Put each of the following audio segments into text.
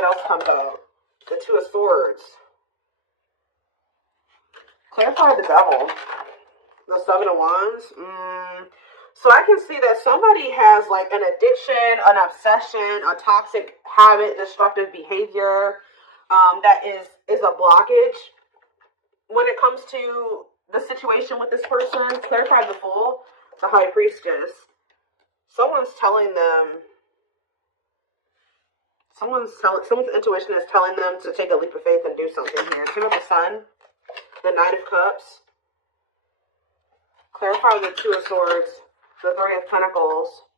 what else comes out. The Two of Swords. Clarify the Devil. The Seven of Wands. So I can see that somebody has like an addiction, an obsession, a toxic habit, destructive behavior that is a blockage when it comes to the situation with this person. Clarify the Fool. The High Priestess. Someone's telling them. Someone's intuition is telling them to take a leap of faith and do something here. Two of the Sun. The Knight of Cups. Clarify the Two of Swords. The Three of Pentacles.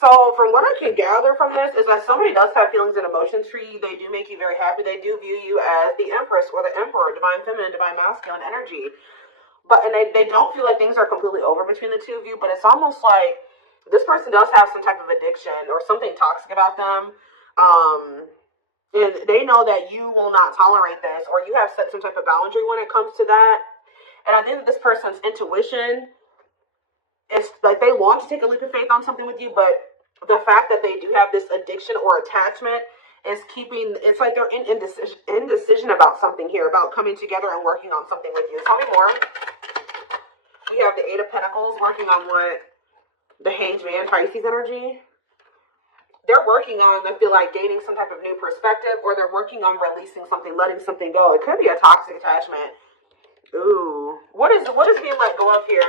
So, from what I can gather from this is that somebody does have feelings and emotions for you. They do make you very happy. They do view you as the Empress or the Emperor, divine feminine, divine masculine energy. And they don't feel like things are completely over between the two of you, but it's almost like this person does have some type of addiction or something toxic about them. And they know that you will not tolerate this, or you have set some type of boundary when it comes to that. And I think that this person's intuition is like they want to take a leap of faith on something with you, but the fact that they do have this addiction or attachment is keeping, it's like they're in indecision about something here, about coming together and working on something with you. Tell me more. We have the Eight of Pentacles working on what? The Hanged Man, Pisces energy. They're working on, I feel like, gaining some type of new perspective, or they're working on releasing something, letting something go. It could be a toxic attachment. Ooh. What is being let go of here?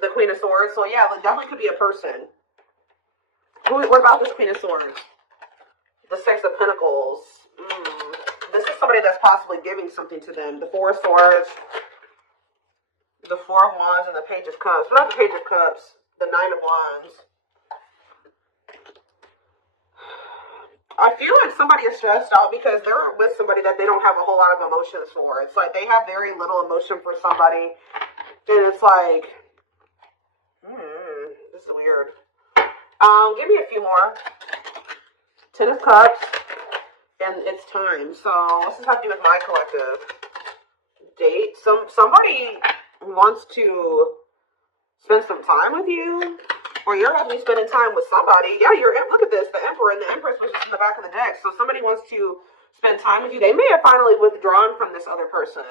The Queen of Swords. So yeah, it definitely could be a person. What about this Queen of Swords? The Six of Pentacles. This is somebody that's possibly giving something to them. The Four of Swords. The Four of Wands and the Page of Cups. What about the Page of Cups? The Nine of Wands. I feel like somebody is stressed out because they're with somebody that they don't have a whole lot of emotions for. It's like they have very little emotion for somebody. And it's like, this is weird. Give me a few more. Ten of Cups. And it's time. So, what's this have to do with my collective? Date. Somebody wants to spend some time with you. Or you're actually spending time with somebody. Yeah, look at this. The Emperor and the Empress was just in the back of the deck. So, somebody wants to spend time with you. They may have finally withdrawn from this other person.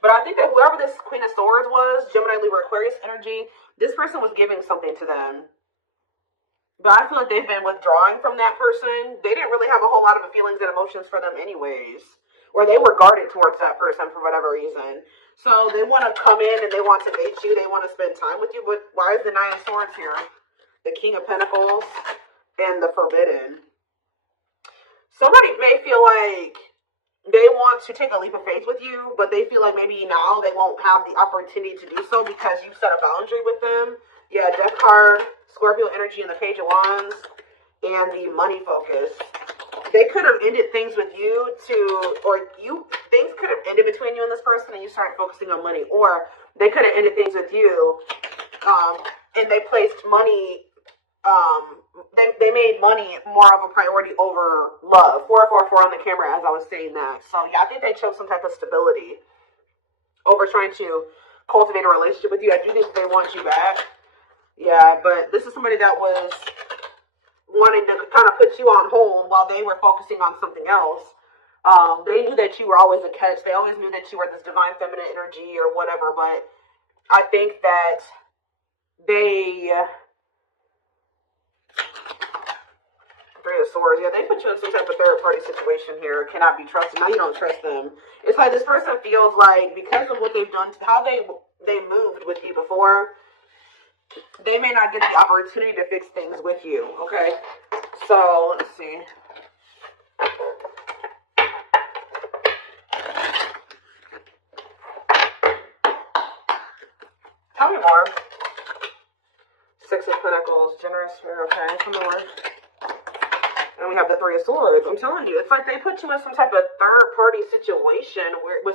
But I think that whoever this Queen of Swords was, Gemini, Libra, Aquarius energy, this person was giving something to them. But I feel like they've been withdrawing from that person. They didn't really have a whole lot of feelings and emotions for them anyways. Or they were guarded towards that person for whatever reason. So they want to come in and they want to date you. They want to spend time with you. But why is the Nine of Swords here? The King of Pentacles and the Forbidden. Somebody may feel like they want to take a leap of faith with you, but they feel like maybe now they won't have the opportunity to do so because you set a boundary with them. Yeah, Death card, Scorpio energy, and the Page of Wands, and the Money focus. They could have ended things with you things could have ended between you and this person, and you started focusing on money. Or they could have ended things with you, and they placed money. They made money more of a priority over love. 444 on the camera as I was saying that. So yeah, I think they chose some type of stability over trying to cultivate a relationship with you. I do think they want you back. Yeah, but this is somebody that was wanting to kind of put you on hold while they were focusing on something else. They knew that you were always a catch. They always knew that you were this divine feminine energy or whatever, but I think that they... Three of Swords. Yeah, they put you in some type of third-party situation here. Cannot be trusted. Now you don't trust them. It's like this person feels like because of what they've done, how they moved with you before, they may not get the opportunity to fix things with you. Okay, so let's see. Tell me more. Six of Pentacles, generous spirit. Okay, come on. And we have the Three of Swords. I'm telling you, it's like they put you in some type of third-party situation where it was...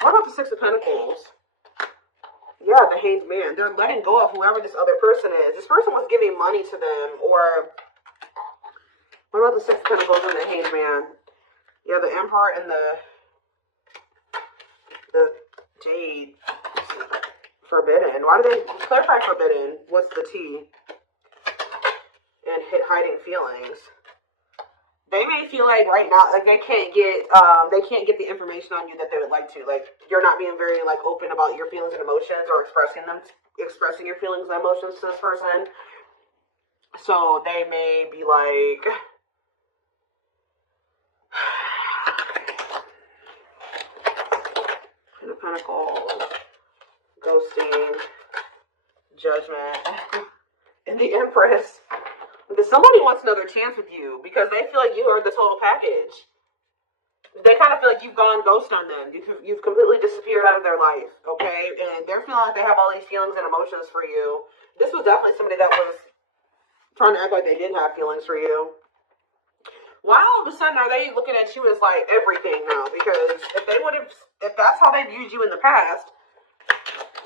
What about the Six of Pentacles? Yeah, the Hanged Man. They're letting go of whoever this other person is. This person was giving money to them, or... What about the Six of Pentacles and the Hanged Man? Yeah, the Emperor and the Jade. Forbidden. Why do they clarify forbidden? What's the T? And hiding feelings. They may feel like right now, like they can't get the information on you that they would like to. Like you're not being very like open about your feelings and emotions, or expressing your feelings and emotions to this person. So they may be like, Ten of Pentacles, ghosting, Judgment, and the Empress. Because somebody wants another chance with you because they feel like you are the total package. They kind of feel like you've gone ghost on them. You've completely disappeared out of their life, okay? And they're feeling like they have all these feelings and emotions for you. This was definitely somebody that was trying to act like they didn't have feelings for you. Why all of a sudden are they looking at you as like everything now? Because if that's how they viewed you in the past,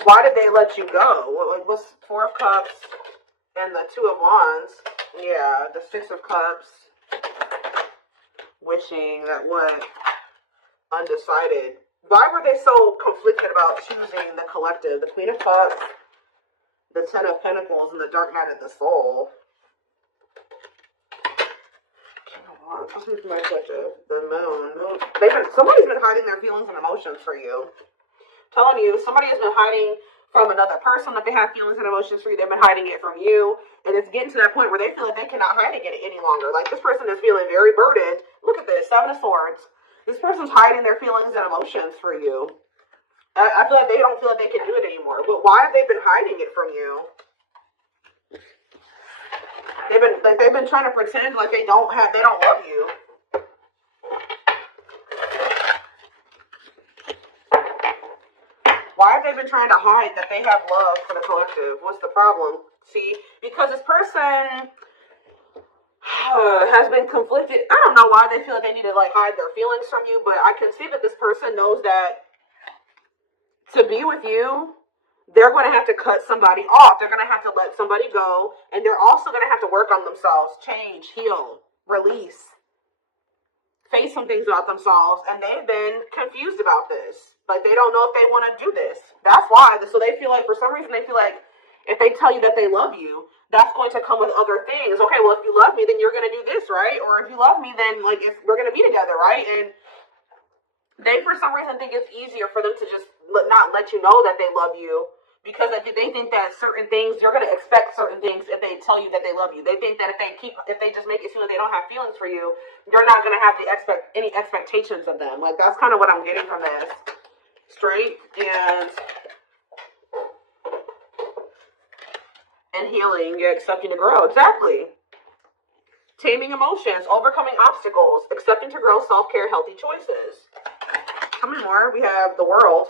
why did they let you go? What's Four of Cups and the Two of Wands? Yeah, the Six of Cups. Wishing that what? Undecided. Why were they so conflicted about choosing the collective? The Queen of Cups, the Ten of Pentacles, and the Dark Night of the Soul. Something for my collective. The Moon. Somebody's been hiding their feelings and emotions for you. Telling you, somebody has been hiding from another person that they have feelings and emotions for you. They've been hiding it from you. And it's getting to that point where they feel like they cannot hide it any longer. Like this person is feeling very burdened. Look at this, Seven of Swords. This person's hiding their feelings and emotions for you. I feel like they don't feel like they can do it anymore. But why have they been hiding it from you? They've been trying to pretend like they don't love you. Why have they been trying to hide that they have love for the collective? What's the problem? See, because this person has been conflicted. I don't know why they feel like they need to like hide their feelings from you, but I can see that this person knows that to be with you, they're going to have to cut somebody off. They're going to have to let somebody go, and they're also going to have to work on themselves, change, heal, release, face some things about themselves, and they've been confused about this. Like, they don't know if they want to do this. That's why. So they feel like, for some reason, they feel like if they tell you that they love you, that's going to come with other things. Okay, well, if you love me, then you're going to do this, right? Or if you love me, then, like, if we're going to be together, right? And they, for some reason, think it's easier for them to just not let you know that they love you, because they think that certain things, you're going to expect certain things if they tell you that they love you. They think that if they just make it seem like they don't have feelings for you, you're not going to have any expectations of them. Like, that's kind of what I'm getting from this. Strength and healing, you're accepting to grow. Exactly. Taming emotions, overcoming obstacles, accepting to grow, self-care, healthy choices. How many more? We have the World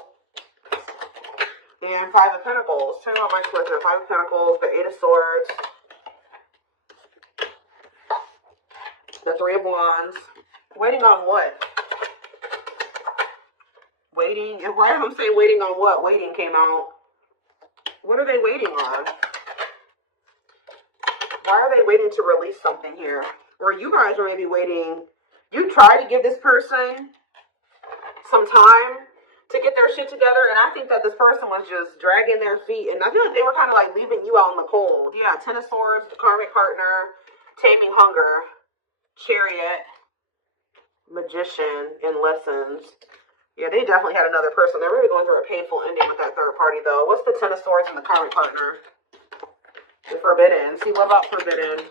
and Five of Pentacles. Turn on my Twitter. Five of Pentacles, the Eight of Swords, the Three of Wands. Waiting on what? Waiting. And why am I saying waiting on what? Waiting came out. What are they waiting on? Why are they waiting to release something here? Or you guys are maybe waiting. You tried to give this person some time to get their shit together, and I think that this person was just dragging their feet, and I feel like they were kind of like leaving you out in the cold. Yeah, Ten of Swords, the karmic partner, taming hunger, Chariot, Magician, and Lessons. Yeah, they definitely had another person. They're really going through a painful ending with that third party, though. What's the Ten of Swords and the karmic partner? The Forbidden. See, what about Forbidden?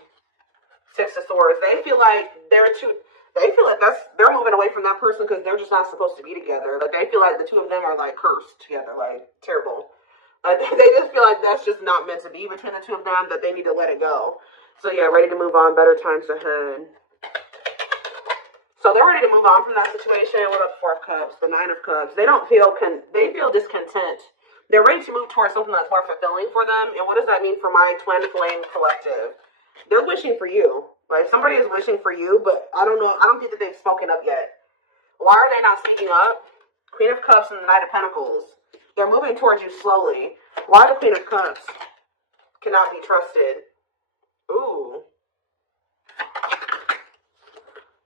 Six of Swords. They feel like they're moving away from that person because they're just not supposed to be together. Like, they feel like the two of them are, like, cursed together. Like, terrible. Like, they just feel like that's just not meant to be between the two of them, that they need to let it go. So, yeah, ready to move on. Better times ahead. So they're ready to move on from that situation. What about the Four of Cups? The Nine of Cups. They feel discontent. They're ready to move towards something that's more fulfilling for them. And what does that mean for my twin flame collective? They're wishing for you. Like, somebody is wishing for you, but I don't know. I don't think that they've spoken up yet. Why are they not speaking up? Queen of Cups and the Knight of Pentacles. They're moving towards you slowly. Why the Queen of Cups cannot be trusted? Ooh.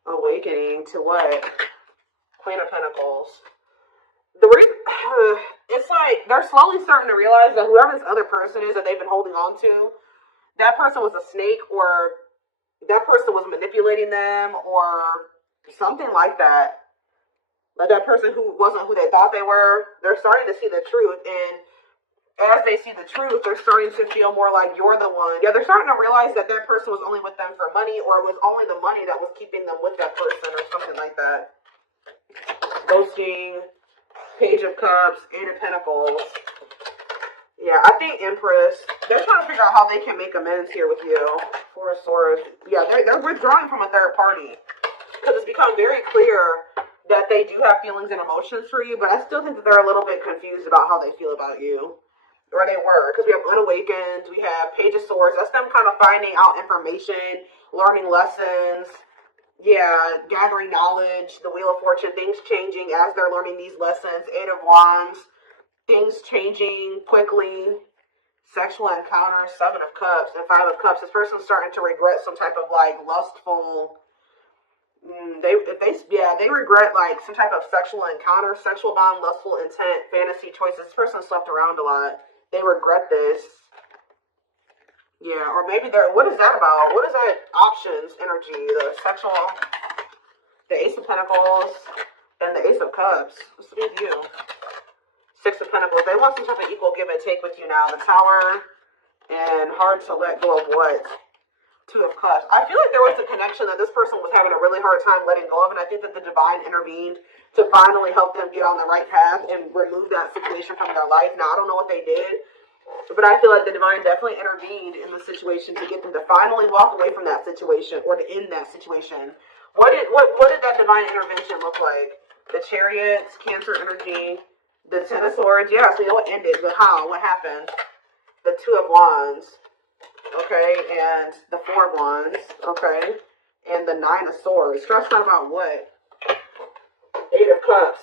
Awakening to what? Queen of Pentacles. The reason it's like they're slowly starting to realize that whoever this other person is that they've been holding on to, that person was a snake, or that person was manipulating them, or something like that. Like that person who wasn't who they thought they were, they're starting to see the truth. And as they see the truth, they're starting to feel more like you're the one. Yeah, they're starting to realize that that person was only with them for money, or it was only the money that was keeping them with that person, or something like that. Ghosting, Page of Cups, Eight of Pentacles. Yeah, I think Empress, they're trying to figure out how they can make amends here with you. Four of Swords. Yeah, they're withdrawing from a third party. Because it's become very clear that they do have feelings and emotions for you, but I still think that they're a little bit confused about how they feel about you. Or they were. Because we have Unawakened, we have Page of Swords. That's them kind of finding out information, learning lessons. Yeah, gathering knowledge, the Wheel of Fortune, things changing as they're learning these lessons. Eight of Wands. Things changing quickly, sexual encounters, Seven of Cups, and Five of Cups. This person's starting to regret some type of like lustful. They regret like some type of sexual encounter, sexual bond, lustful intent, fantasy choices. This person slept around a lot. They regret this. Yeah, or maybe they're. What is that about? What is that options energy? The sexual, the Ace of Pentacles, and the Ace of Cups. What's with you? Six of Pentacles. They want some type of equal give and take with you now. The Tower and hard to let go of what? Two of Cups. I feel like there was a connection that this person was having a really hard time letting go of, and I think that the Divine intervened to finally help them get on the right path and remove that situation from their life. Now, I don't know what they did, but I feel like the Divine definitely intervened in the situation to get them to finally walk away from that situation or to end that situation. What did that Divine intervention look like? The Chariots, Cancer energy. The Ten of Swords, yeah, so you know what ended, but how? What happened? The Two of Wands, okay, and the Four of Wands, okay, and the Nine of Swords. Stressed out about what? Eight of Cups.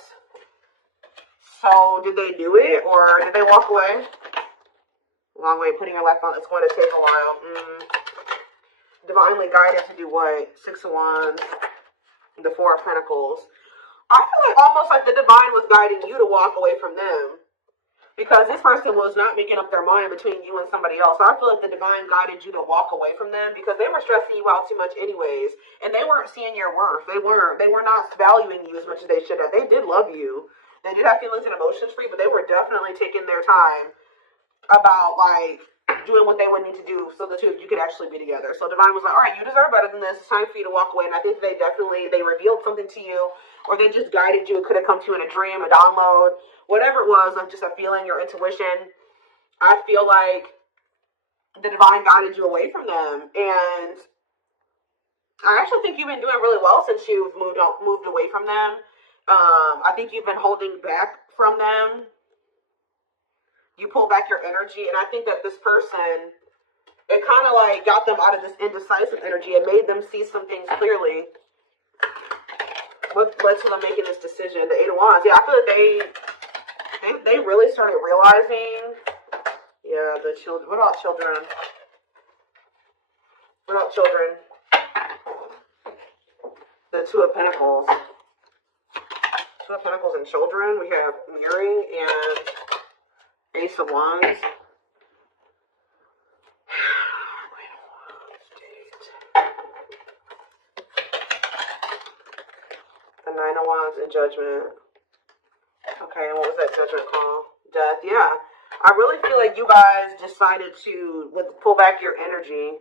So, did they do it, or did they walk away? Long way, putting your life on, it's going to take a while. Divinely guided to do what? Six of Wands, the Four of Pentacles. I feel like almost like the Divine was guiding you to walk away from them. Because this person was not making up their mind between you and somebody else. So I feel like the Divine guided you to walk away from them because they were stressing you out too much anyways. And they weren't seeing your worth. They were not valuing you as much as they should have. They did love you. They did have feelings and emotions for you, but they were definitely taking their time about like doing what they would need to do so the two of you could actually be together. So Divine was like, all right, you deserve better than this. It's time for you to walk away. And I think they revealed something to you, or they just guided you. It could have come to you in a dream, a download, whatever it was, like just a feeling, your intuition. I feel like the Divine guided you away from them. And I actually think you've been doing really well since you've moved away from them. I think you've been holding back from them. You pull back your energy, and I think that this person, it kind of like got them out of this indecisive energy. It made them see some things clearly. What led to them making this decision? The Eight of Wands. Yeah, I feel like they really started realizing. Yeah, the children. What about children? What about children? The Two of Pentacles. Two of Pentacles and children. We have mirroring and Ace of Wands. The Nine of Wands and Judgment. Okay, and what was that Judgment called? Death. Yeah. I really feel like you guys decided to pull back your energy.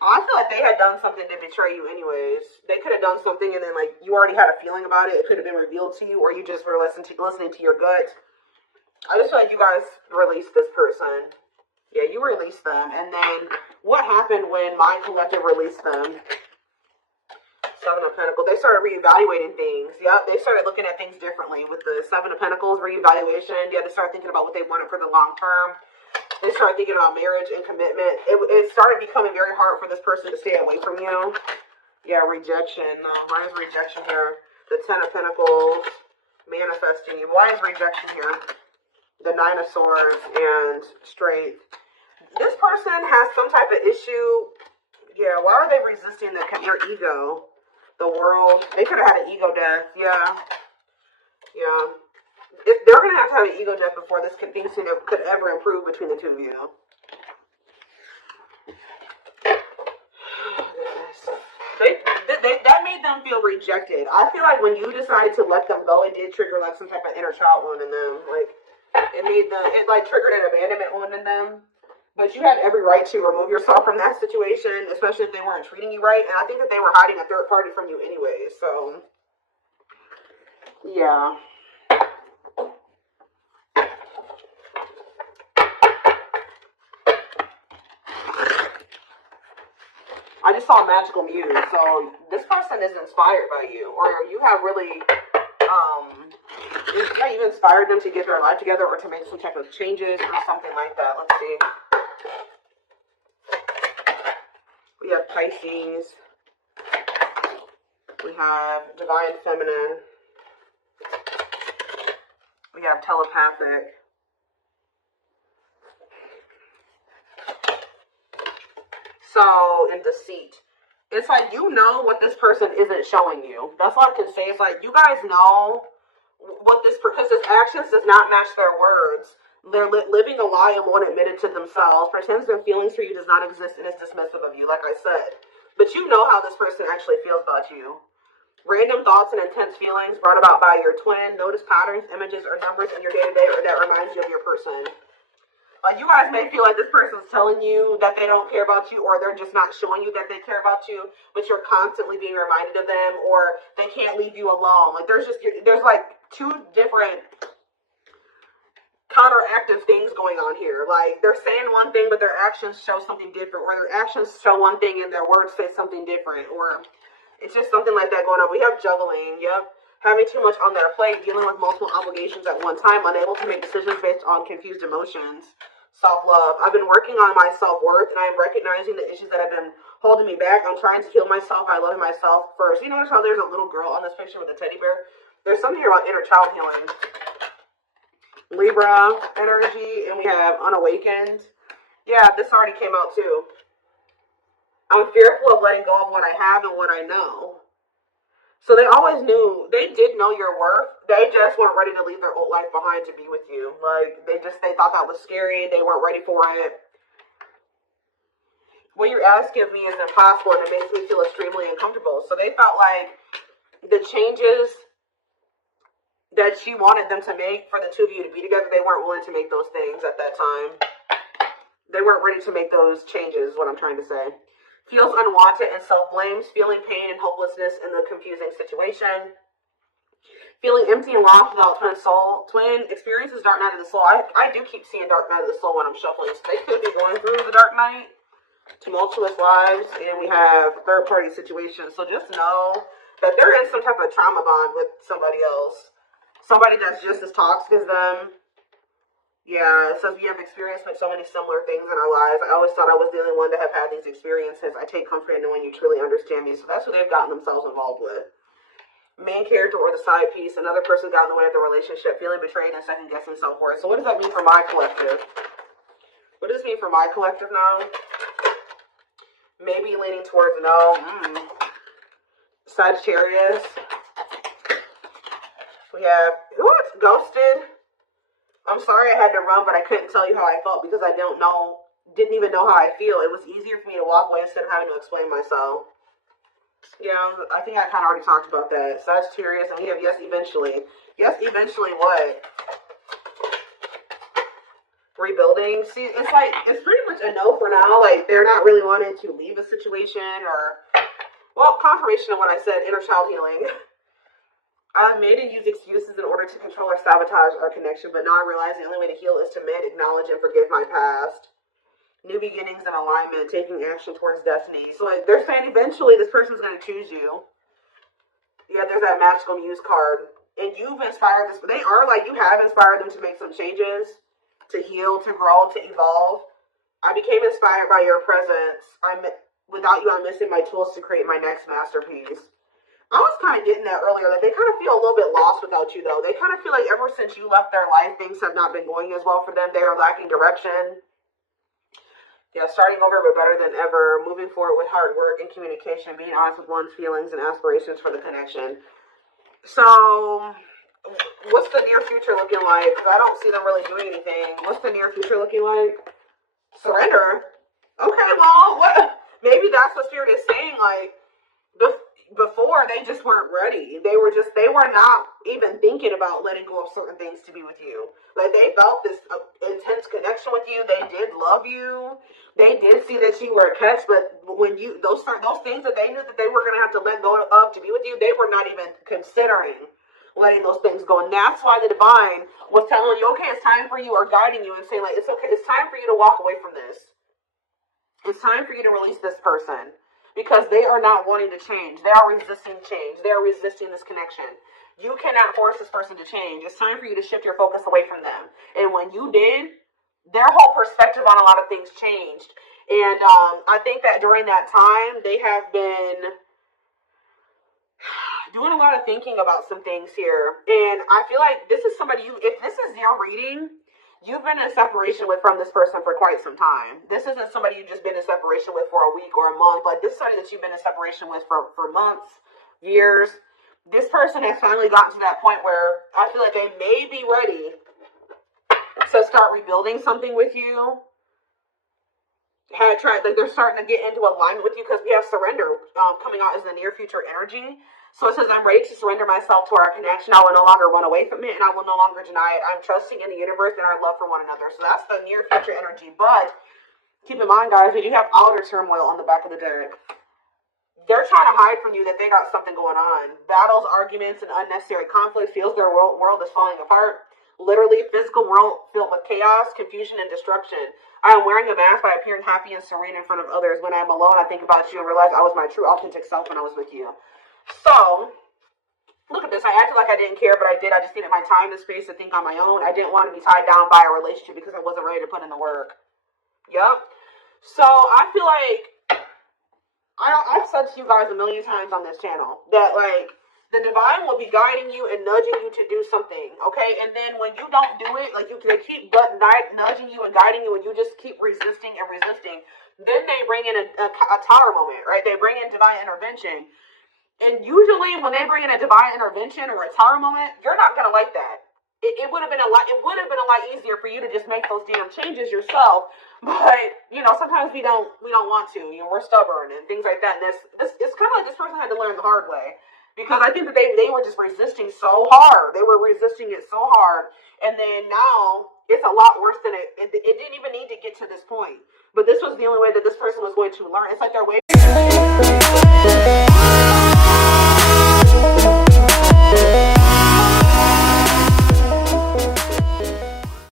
I feel like they had done something to betray you anyways. They could have done something and then like you already had a feeling about it. It could have been revealed to you, or you just were listening to your gut. I just feel like you guys released this person. Yeah, you released them. And then what happened when my collective released them? Seven of Pentacles. They started reevaluating things. Yeah, they started looking at things differently. With the Seven of Pentacles reevaluation, yeah, they started thinking about what they wanted for the long term. They started thinking about marriage and commitment. It started becoming very hard for this person to stay away from you. Yeah, rejection. Why is rejection here? The Ten of Pentacles. Manifesting you. Why is rejection here? The Nine of Swords and Strength. This person has some type of issue. Yeah, why are they resisting your ego? The World. They could have had an ego death. Yeah. Yeah. They're going to have have an ego death before this could ever improve between the two of you. That made them feel rejected. I feel like when you decided to let them go, it did trigger like some type of inner child wound in them. Like it like triggered an abandonment wound in them. But you had every right to remove yourself from that situation, especially if they weren't treating you right. And I think that they were hiding a third party from you anyway. So, yeah. I just saw Magical Muse. So, this person is inspired by you. Or you have really, you've inspired them to get their life together or to make some type of changes or something like that. Let's see. We have Pisces. We have Divine Feminine. We have Telepathic. So, in Deceit. It's like you know what this person isn't showing you. That's all I can say. It's like you guys know what because his actions does not match their words. They're living a lie and won't admit it to themselves. Pretends their feelings for you does not exist and is dismissive of you, like I said. But you know how this person actually feels about you. Random thoughts and intense feelings brought about by your twin. Notice patterns, images, or numbers in your day-to-day or that reminds you of your person. You guys may feel like this person's telling you that they don't care about you or they're just not showing you that they care about you, but you're constantly being reminded of them or they can't leave you alone. Like there's like two different counteractive things going on here. Like they're saying one thing, but their actions show something different, or their actions show one thing and their words say something different, or it's just something like that going on. We have juggling, yep. Having too much on their plate, dealing with multiple obligations at one time, unable to make decisions based on confused emotions. Self-love. I've been working on my self-worth, and I am recognizing the issues that have been holding me back. I'm trying to heal myself by loving myself first. You notice how there's a little girl on this picture with a teddy bear? There's something here about inner child healing. Libra energy, and we have unawakened. Yeah, this already came out too. I'm fearful of letting go of what I have and what I know. So they always knew, they did know your worth. They just weren't ready to leave their old life behind to be with you. Like, they thought that was scary. They weren't ready for it. What you're asking of me is impossible, and it makes me feel extremely uncomfortable. So they felt like the changes that she wanted them to make for the two of you to be together, they weren't willing to make those things at that time. They weren't ready to make those changes, is what I'm trying to say. Feels unwanted and self-blames, feeling pain and hopelessness in the confusing situation. Feeling empty and lost without twin experiences dark night of the soul. I do keep seeing dark night of the soul when I'm shuffling. So they could be going through the dark night. Tumultuous lives. And we have third-party situations. So just know that they're in some type of trauma bond with somebody else. Somebody that's just as toxic as them. Yeah, it says we have experienced so many similar things in our lives. I always thought I was the only one to have had these experiences. I take comfort in knowing you truly understand me. So that's who they've gotten themselves involved with. Main character or the side piece. Another person got in the way of the relationship. Feeling betrayed and second guessing self-worth. So what does that mean for my collective? What does this mean for my collective now? Maybe leaning towards no. Sagittarius. We have, what? Ghosted. I'm sorry I had to run, but I couldn't tell you how I felt because I didn't even know how I feel. It was easier for me to walk away instead of having to explain myself. Yeah, I think I kind of already talked about that. Sagittarius, and we have yes, eventually. Yes, eventually what? Rebuilding. See, it's like, it's pretty much a no for now. Like, they're not really wanting to leave a situation or, well, confirmation of what I said, inner child healing. I've made and used excuses in order to control or sabotage our connection, but now I realize the only way to heal is to admit, acknowledge, and forgive my past. New beginnings and alignment, taking action towards destiny. So like, they're saying eventually this person's going to choose you. Yeah, there's that Magical Muse card. And you've inspired this. They are like, you have inspired them to make some changes, to heal, to grow, to evolve. I became inspired by your presence. Without you, I'm missing my tools to create my next masterpiece. I was kind of getting that earlier. Like, they kind of feel a little bit lost without you, though. They kind of feel like ever since you left their life, things have not been going as well for them. They are lacking direction. Yeah, starting over, but better than ever. Moving forward with hard work and communication. Being honest with one's feelings and aspirations for the connection. So, What's the near future looking like? Because I don't see them really doing anything. What's the near future looking like? Surrender. Okay, well, what? Maybe that's what Spirit is saying. Like, before, they just weren't ready. They were not even thinking about letting go of certain things to be with you. Like, they felt this intense connection with you. They did love you. They did see that you were a catch, but when those things that they knew that they were going to have to let go of to be with you, they were not even considering letting those things go. And that's why the divine was telling you, okay, it's time for you, or guiding you and saying, like, it's okay, it's time for you to walk away from this. It's time for you to release this person, because they are not wanting to change. They are resisting change. They are resisting this connection. You cannot force this person to change. It's time for you to shift your focus away from them. And when you did, their whole perspective on a lot of things changed. And I think that during that time, they have been doing a lot of thinking about some things here. And I feel like this is somebody if this is your reading, you've been in separation from this person for quite some time. This isn't somebody you've just been in separation with for a week or a month. Like, this is somebody that you've been in separation with for months, years. This person has finally gotten to that point where I feel like they may be ready to start rebuilding something with you. They're starting to get into alignment with you, because we have surrender coming out as the near future energy. So it says, I'm ready to surrender myself to our connection. I will no longer run away from it, and I will no longer deny it. I'm trusting in the universe and our love for one another. So that's the near future energy. But keep in mind, guys, we do have outer turmoil on the back of the deck. They're trying to hide from you that they got something going on. Battles, arguments, and unnecessary conflict feels their world is falling apart. Literally, physical world filled with chaos, confusion, and destruction. I am wearing a mask by appearing happy and serene in front of others. When I'm alone, I think about you and realize I was my true, authentic self when I was with you. So, look at this. I acted like I didn't care, but I did. I just needed my time and space to think on my own. I didn't want to be tied down by a relationship because I wasn't ready to put in the work. Yep. So, I feel like I've said to you guys a million times on this channel that, like, the divine will be guiding you and nudging you to do something, okay? And then when you don't do it, like, they keep nudging you and guiding you, and you just keep resisting and resisting, then they bring in a tower moment, right? They bring in divine intervention. And usually when they bring in a divine intervention or a tower moment, you're not going to like that. It would have been a lot easier for you to just make those damn changes yourself. But, you know, sometimes we don't want to. You know, we're stubborn and things like that. And it's kind of like this person had to learn the hard way. Because I think that they were just resisting so hard. They were resisting it so hard. And then now it's a lot worse than it didn't even need to get to this point. But this was the only way that this person was going to learn. It's like they're waiting.